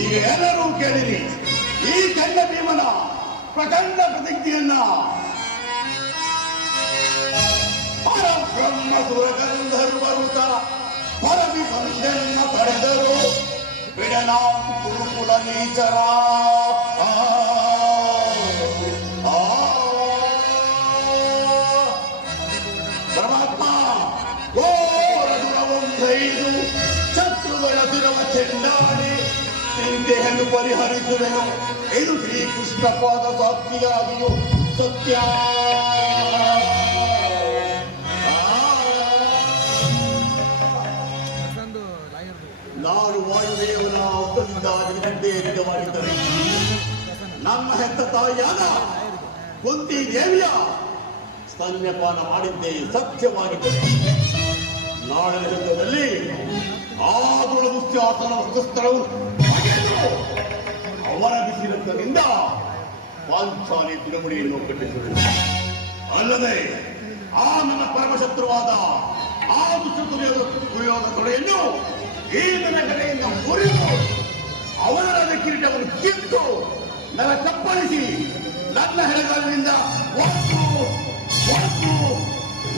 ಈಗ ಎಲ್ಲರೂ ಕೇಳಿರಿ, ಈ ಚಂಡ ಭೀಮನ ಪ್ರಕಂಡ ಪ್ರತಿಜ್ಞೆಯನ್ನ. ಪರಬ್ರಹ್ಮ ಸುರಗಂಧರ್ವರುತ ಪರವಿ ಬಂದೆನ್ನ ತಡೆದರು. ಬಿಡನಾಂ ಕುರುಕುಲ ನೀಚರ. ಪರಮಾತ್ಮ ಓ ದುರವೊಂದೈದು ಚಿಂತೆಯನ್ನು ಪರಿಹರಿಸುವೆನು. ಇದು ಶ್ರೀಕೃಷ್ಣ ಪಾದ ಸಾಕ್ಷಿಯಾಗಿಯೂ ಸತ್ಯ. ನಾನು ವಾಯುದೇವನ ಜಗತ್ತೇ ಮಾಡಿದ್ದರೆ. ನಮ್ಮ ಹೆತ್ತ ತಾಯಿಯಾದ ಕುಂತಿ ದೇವಿಯ? ಸ್ತನ್ಯಪಾನ ಮಾಡಿದ್ದೇ ಸತ್ಯವಾಗಿದ್ದರೆ. ನಾಳೆ ಯುದ್ಧದಲ್ಲಿ ಆಗುಳ ಮುಖ್ಯಾತನ ಆತನ ಅವರ ಬಿಸಿರಕ್ತದಿಂದ ಪಾಂಚಾಲಿ ತಿರುಮುಡಿಯನ್ನು ಕಟ್ಟಿಸಿದರು. ಅಲ್ಲದೆ ಆ ನನ್ನ ಪರಮಶತ್ರುವಾದ ಆ ದುಷ್ಟದುರ್ಯೋಗ ದುರ್ಯೋಗ ತೊಡೆಯನ್ನು ಈ ನನ್ನ ಕಡೆಯಿಂದ ಮುರಿದು ಅವನ ನನ್ನ ಕಿರೀಟವನ್ನು ಕಿತ್ತು ನನ್ನ ಚಪ್ಪಳಿಸಿ ನನ್ನ ಹೆಣಗಾಲಿನಿಂದ ಒತ್ತು ಒತ್ತು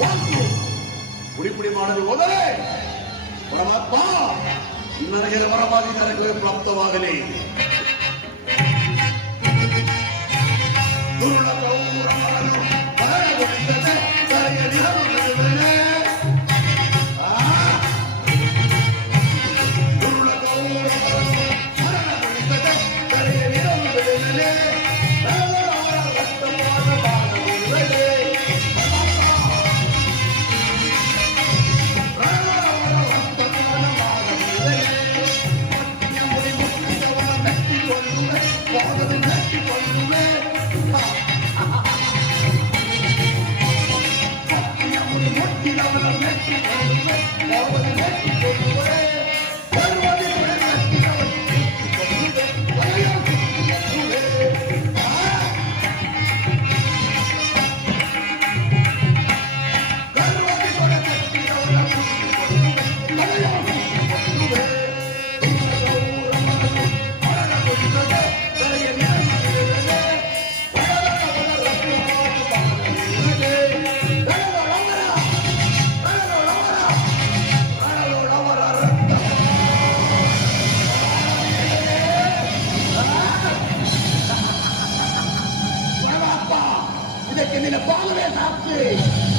ಒತ್ತು ಪುಡಿ ಪುಡಿ ಮಾಡಲು ಹೋದರೆ ಪರಮಾತ್ಮ ನನಗೆ ವರವಾಗಿ ನರಕವೇ ಪ್ರಾಪ್ತವಾಗಲಿ. second in the following half day.